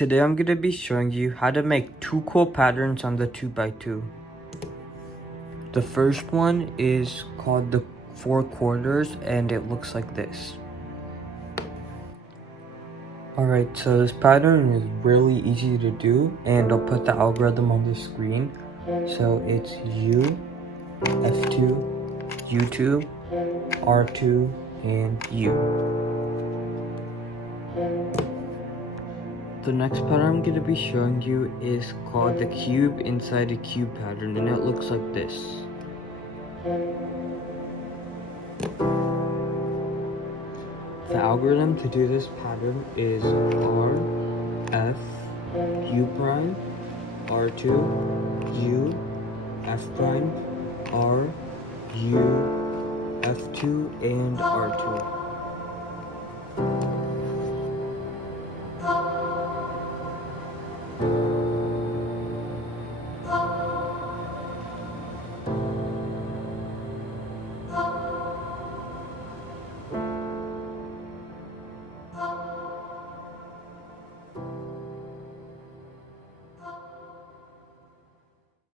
Today I'm going to be showing you how to make two cool patterns on the 2x2. The first one is called the 4/4 and it looks like this. Alright, so this pattern is really easy to do and I'll put the algorithm on the screen. So it's U, F2, U2, R2, and U. The next pattern I'm going to be showing you is called the cube inside a cube pattern, and it looks like this. The algorithm to do this pattern is R, F, U prime, R2, U, F prime, R, U, F2, and R2.